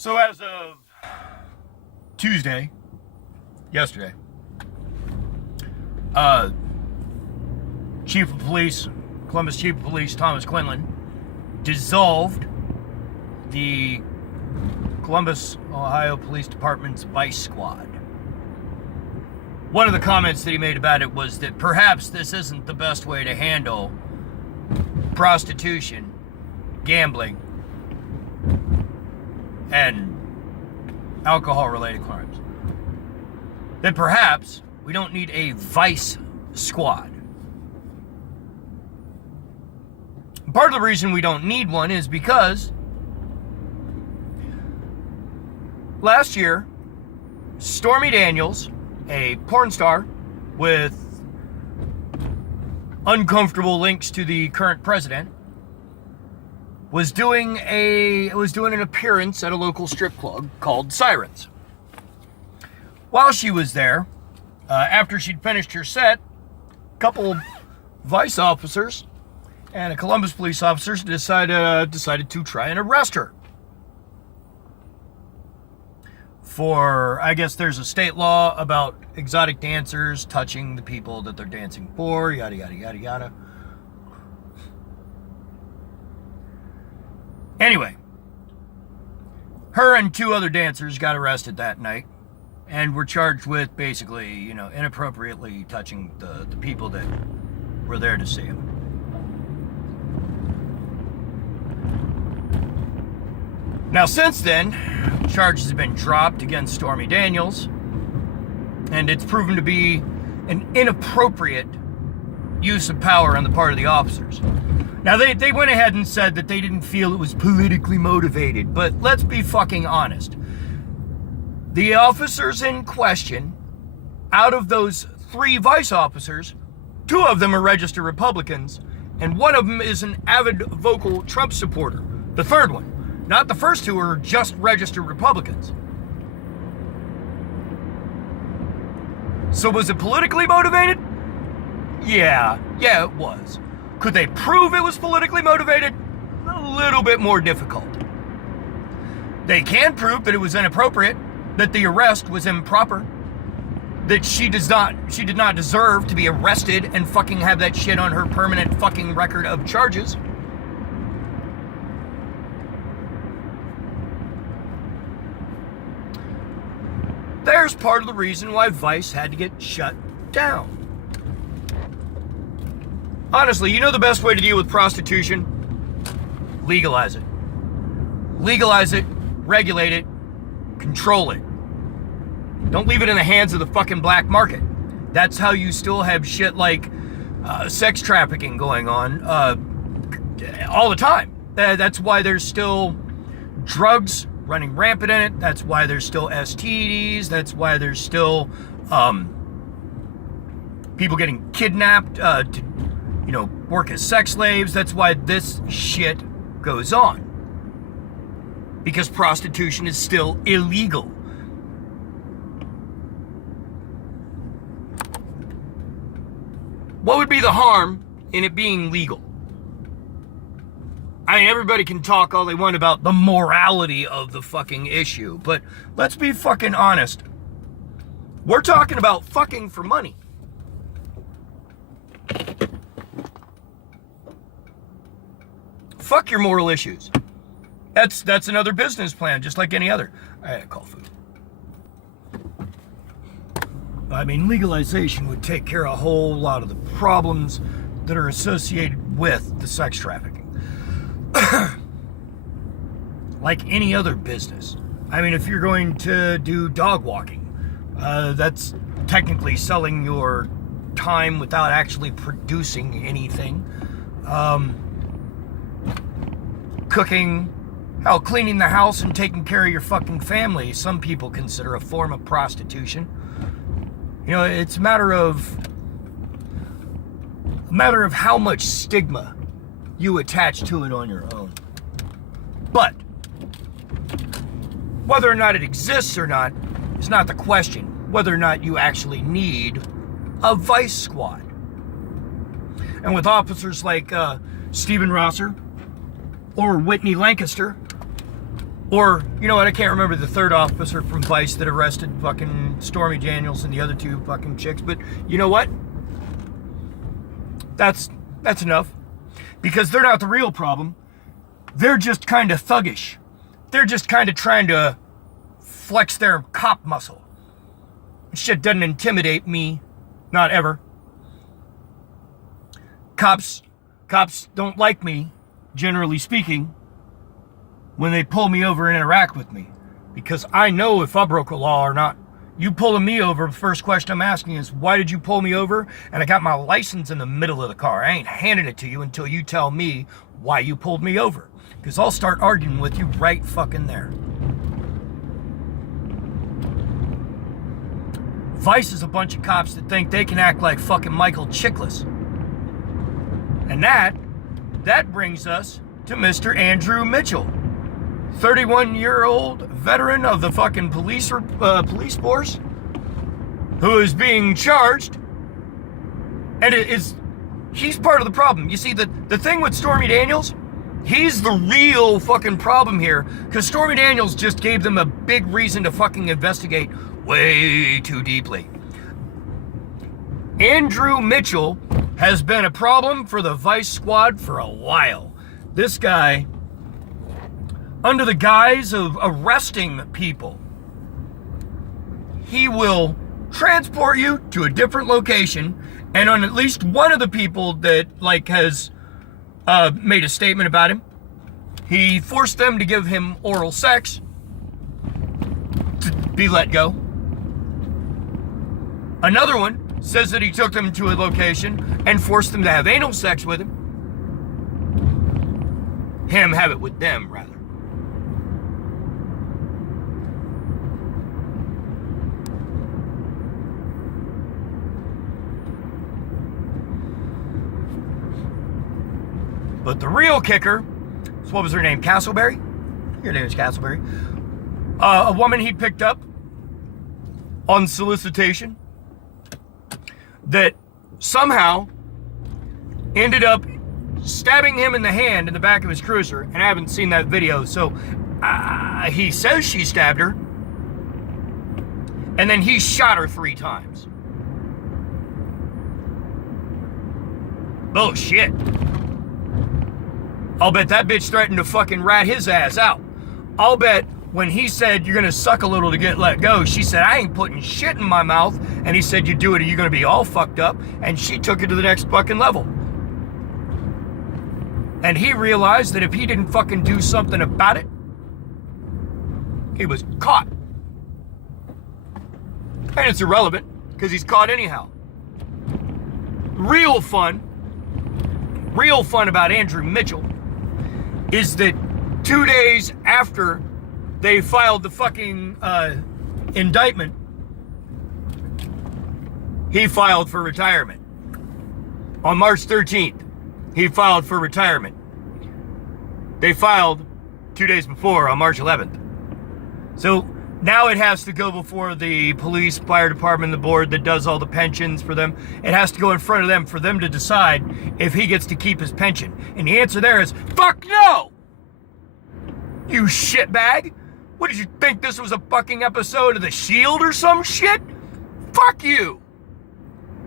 So as of Tuesday, yesterday, Chief of Police, Columbus Chief of Police Thomas Quinlan dissolved the Columbus, Ohio Police Department's Vice Squad. One of the comments that he made about it was that perhaps this isn't the best way to handle prostitution, gambling, and alcohol-related crimes. That perhaps we don't need a vice squad. Part of the reason we don't need one is because last year, Stormy Daniels, a porn star with uncomfortable links to the current president, was doing an appearance at a local strip club called Sirens. While she was there, after she'd finished her set, a couple Vice officers and a Columbus police officer decided to try and arrest her. For, I guess there's a state law about exotic dancers touching the people that they're dancing for, yada, yada, yada, yada. Anyway, her and two other dancers got arrested that night and were charged with basically, inappropriately touching the people that were there to see them. Now, since then, charges have been dropped against Stormy Daniels, and it's proven to be an inappropriate use of power on the part of the officers. Now, they went ahead and said that they didn't feel it was politically motivated, but let's be fucking honest. The officers in question, out of those 3 Vice officers, 2 of them are registered Republicans, and one of them is an avid vocal Trump supporter. The third one, not the first 2, are just registered Republicans. So was it politically motivated? Yeah, it was. Could they prove it was politically motivated? A little bit more difficult. They can prove that it was inappropriate, that the arrest was improper, that she did not deserve to be arrested and fucking have that shit on her permanent fucking record of charges. There's part of the reason why Vice had to get shut down. Honestly, the best way to deal with prostitution? Legalize it. Legalize it, regulate it, control it. Don't leave it in the hands of the fucking black market. That's how you still have shit like sex trafficking going on all the time. That's why there's still drugs running rampant in it. That's why there's still STDs. That's why there's still people getting kidnapped to work as sex slaves. That's why this shit goes on. Because prostitution is still illegal. What would be the harm in it being legal? I mean, everybody can talk all they want about the morality of the fucking issue, but let's be fucking honest. We're talking about fucking for money. Fuck your moral issues. That's another business plan, just like any other. I had to call food. I mean, legalization would take care of a whole lot of the problems that are associated with the sex trafficking. Like any other business. I mean, if you're going to do dog walking, that's technically selling your time without actually producing anything. Cooking, cleaning the house and taking care of your fucking family, some people consider a form of prostitution. It's a matter of how much stigma you attach to it on your own. But whether or not it exists or not is not the question. Whether or not you actually need a vice squad. And with officers like Stephen Rosser or Whitney Lancaster, Or, you know what, I can't remember the third officer from Vice that arrested fucking Stormy Daniels and the other two fucking chicks, but you know what? That's enough. Because they're not the real problem. They're just kind of thuggish. They're just kind of trying to flex their cop muscle. Shit doesn't intimidate me. Not ever. Cops don't like me, generally speaking, when they pull me over and interact with me. Because I know if I broke a law or not. You pulling me over, the first question I'm asking is, why did you pull me over? And I got my license in the middle of the car. I ain't handing it to you until you tell me why you pulled me over. Because I'll start arguing with you right fucking there. Vice is a bunch of cops that think they can act like fucking Michael Chiklis. And that brings us to Mr. Andrew Mitchell. 31-year-old veteran of the fucking police force who is being charged, and he's part of the problem. You see, the thing with Stormy Daniels, he's the real fucking problem here, because Stormy Daniels just gave them a big reason to fucking investigate way too deeply. Andrew Mitchell has been a problem for the Vice Squad for a while. This guy, under the guise of arresting people, he will transport you to a different location, and on at least one of the people that has made a statement about him, he forced them to give him oral sex to be let go. Another one says that he took them to a location and forced them to have anal sex with him. Him have it with them, rather. But the real kicker, so what was her name? Castleberry? Her name is Castleberry. A woman he picked up on solicitation that somehow ended up stabbing him in the hand in the back of his cruiser. And I haven't seen that video, so he says she stabbed her. And then he shot her 3 times. Bullshit. I'll bet that bitch threatened to fucking rat his ass out. I'll bet when he said, you're gonna suck a little to get let go, she said, I ain't putting shit in my mouth. And he said, you do it or you're gonna be all fucked up. And she took it to the next fucking level. And he realized that if he didn't fucking do something about it, he was caught. And it's irrelevant, because he's caught anyhow. Real fun about Andrew Mitchell is that 2 days after they filed the fucking indictment, he filed for retirement. On March 13th, he filed for retirement. They filed 2 days before, on March 11th. So now it has to go before the police, fire department, the board that does all the pensions for them. It has to go in front of them for them to decide if he gets to keep his pension. And the answer there is, fuck no! You shitbag! What did you think this was, a fucking episode of The Shield or some shit? Fuck you!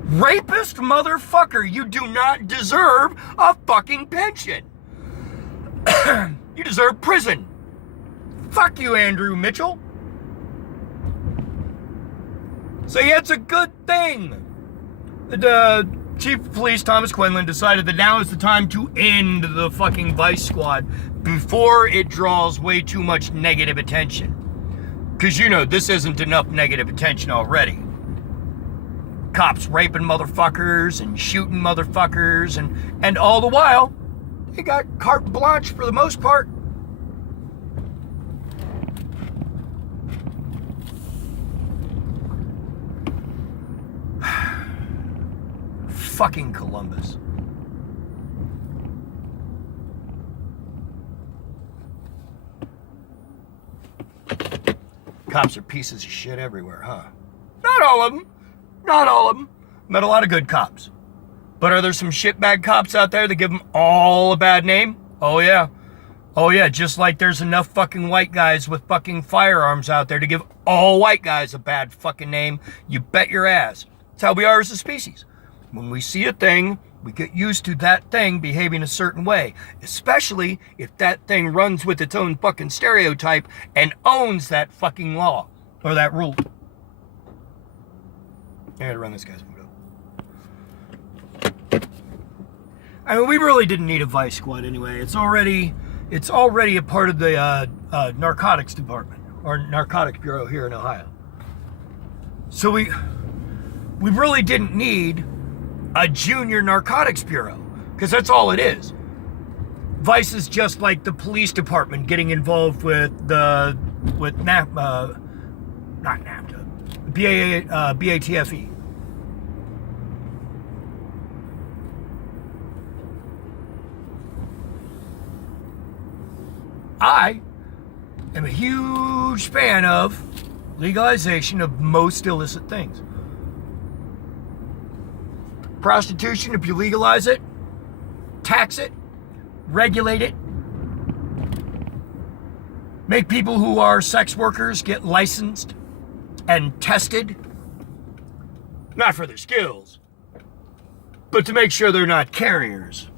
Rapist motherfucker, you do not deserve a fucking pension. You deserve prison. Fuck you, Andrew Mitchell. So yeah, it's a good thing that Chief of Police Thomas Quinlan decided that now is the time to end the fucking Vice Squad before it draws way too much negative attention. Because you know, this isn't enough negative attention already. Cops raping motherfuckers and shooting motherfuckers, and all the while, they got carte blanche for the most part. Fucking Columbus. Cops are pieces of shit everywhere, huh? Not all of them. Not all of them. Met a lot of good cops. But are there some shitbag cops out there that give them all a bad name? Oh yeah. Oh yeah, just like there's enough fucking white guys with fucking firearms out there to give all white guys a bad fucking name, you bet your ass. That's how we are as a species. When we see a thing, we get used to that thing behaving a certain way, especially if that thing runs with its own fucking stereotype and owns that fucking law or that rule. I gotta run this guy's food up. I mean, we really didn't need a vice squad anyway. It's already a part of the narcotics department or narcotics bureau here in Ohio. So we really didn't need a junior narcotics bureau, because that's all it is. Vice is just like the police department getting involved with NAFTA, not NAFTA, BATFE. I am a huge fan of legalization of most illicit things. Prostitution, if you legalize it, tax it, regulate it, make people who are sex workers get licensed and tested, not for their skills, but to make sure they're not carriers.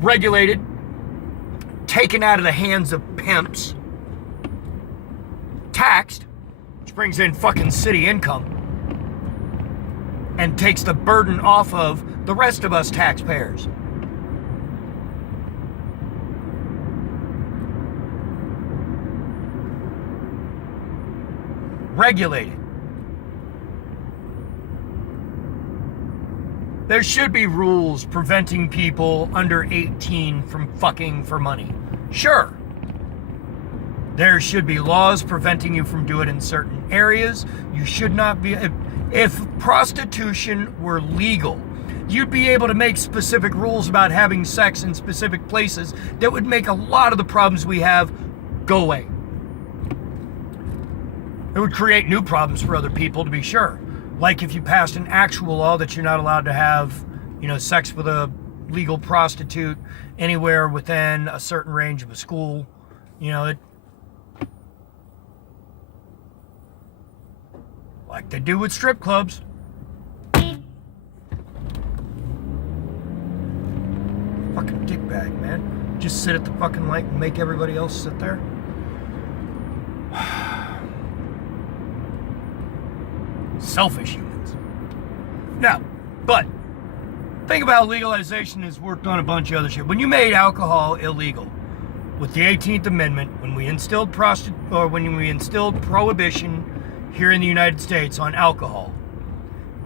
Regulated, taken out of the hands of pimps, taxed, which brings in fucking city income, and takes the burden off of the rest of us taxpayers. Regulated. There should be rules preventing people under 18 from fucking for money. Sure. There should be laws preventing you from doing it in certain areas. You should not be... If prostitution were legal, you'd be able to make specific rules about having sex in specific places that would make a lot of the problems we have go away. It would create new problems for other people, to be sure. Like if you passed an actual law that you're not allowed to have, sex with a legal prostitute anywhere within a certain range of a school, like they do with strip clubs. Fucking dickbag, man. Just sit at the fucking light and make everybody else sit there. Selfish humans. No, but think about legalization has worked on a bunch of other shit. When you made alcohol illegal with the 18th Amendment, when we instilled prohibition here in the United States on alcohol,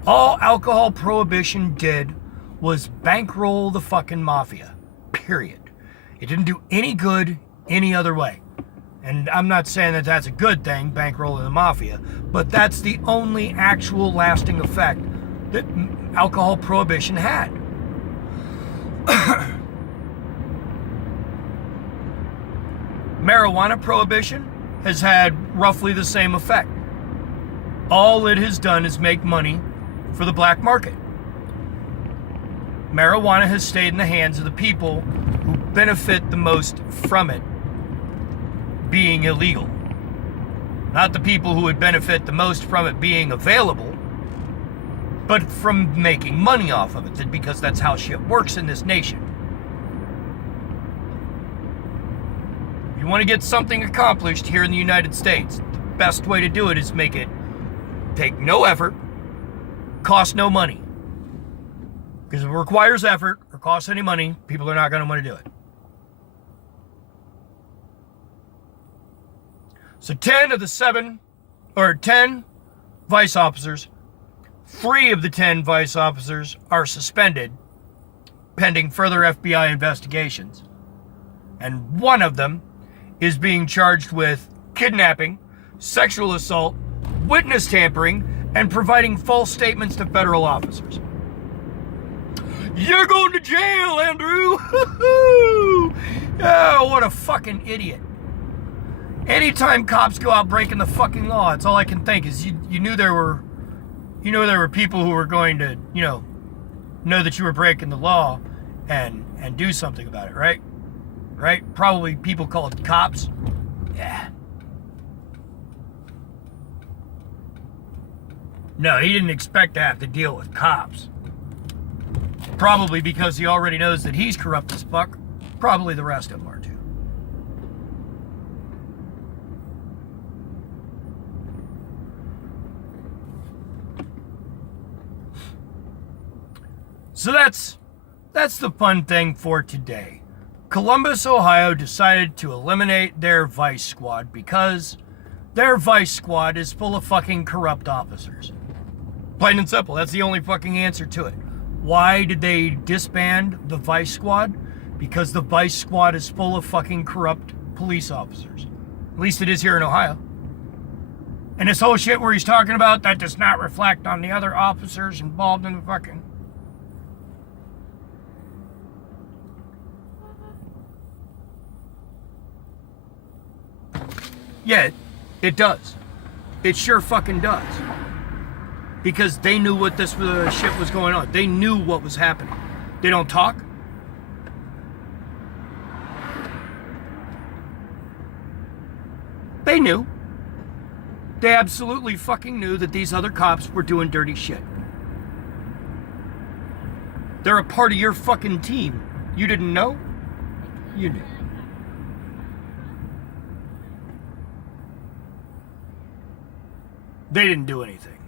all alcohol prohibition did was bankroll the fucking mafia. Period. It didn't do any good any other way. And I'm not saying that that's a good thing, bankrolling the mafia, but that's the only actual lasting effect that alcohol prohibition had. Marijuana prohibition has had roughly the same effect. All it has done is make money for the black market. Marijuana has stayed in the hands of the people who benefit the most from it being illegal. Not the people who would benefit the most from it being available, but from making money off of it, because that's how shit works in this nation. If you want to get something accomplished here in the United States, the best way to do it is make it take no effort, cost no money. Because if it requires effort or costs any money, people are not going to want to do it. So 10 vice officers, 3 of the 10 vice officers are suspended pending further FBI investigations. And 1 of them is being charged with kidnapping, sexual assault, witness tampering, and providing false statements to federal officers. You're going to jail, Andrew! Oh, what a fucking idiot. Anytime cops go out breaking the fucking law, it's all I can think is you knew there were people who were going to, know that you were breaking the law and do something about it, right? Right? Probably people call it cops. Yeah. No, he didn't expect to have to deal with cops. Probably because he already knows that he's corrupt as fuck. Probably the rest of them are too. So that's the fun thing for today. Columbus, Ohio decided to eliminate their vice squad because their vice squad is full of fucking corrupt officers. Plain and simple. That's the only fucking answer to it. Why did they disband the vice squad? Because the vice squad is full of fucking corrupt police officers. At least it is here in Ohio. And this whole shit where he's talking about that does not reflect on the other officers involved in the fucking... Yeah, it does. It sure fucking does. Because they knew what this shit was going on. They knew what was happening. They don't talk. They knew. They absolutely fucking knew that these other cops were doing dirty shit. They're a part of your fucking team. You didn't know? You knew. They didn't do anything.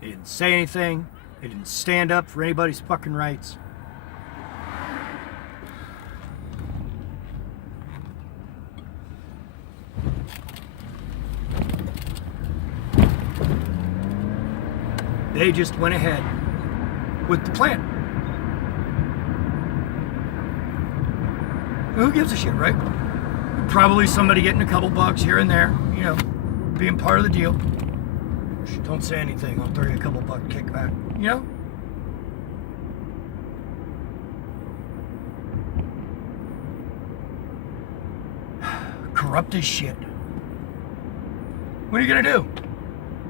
They didn't say anything. They didn't stand up for anybody's fucking rights. They just went ahead with the plan. Who gives a shit, right? Probably somebody getting a couple bucks here and there, you know, being part of the deal. Don't say anything, I'll throw you a couple buck kickback, you know? Corrupt as shit. What are you gonna do?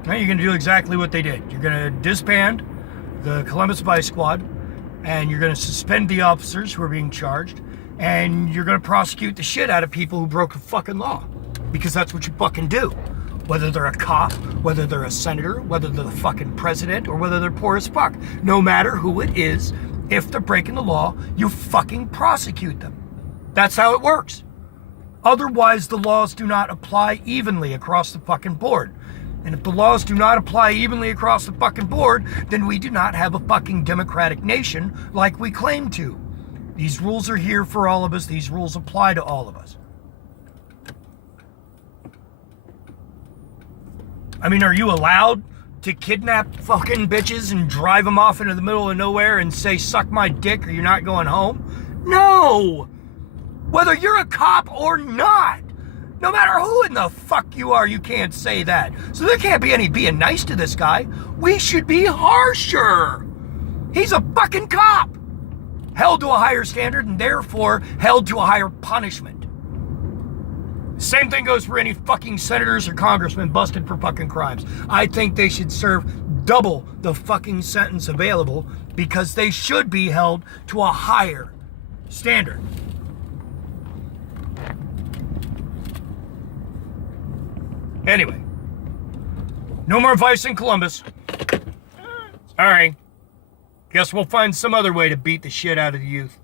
Well, you're gonna do exactly what they did. You're gonna disband the Columbus Vice Squad, and you're gonna suspend the officers who are being charged, and you're gonna prosecute the shit out of people who broke the fucking law. Because that's what you fucking do. Whether they're a cop, whether they're a senator, whether they're the fucking president, or whether they're poor as fuck. No matter who it is, if they're breaking the law, you fucking prosecute them. That's how it works. Otherwise, the laws do not apply evenly across the fucking board. And if the laws do not apply evenly across the fucking board, then we do not have a fucking democratic nation like we claim to. These rules are here for all of us. These rules apply to all of us. I mean, are you allowed to kidnap fucking bitches and drive them off into the middle of nowhere and say, suck my dick or you're not going home? No! Whether you're a cop or not. No matter who in the fuck you are, you can't say that. So there can't be any being nice to this guy. We should be harsher. He's a fucking cop. Held to a higher standard and therefore held to a higher punishment. Same thing goes for any fucking senators or congressmen busted for fucking crimes. I think they should serve double the fucking sentence available because they should be held to a higher standard. Anyway, no more vice in Columbus. Sorry. Guess we'll find some other way to beat the shit out of the youth.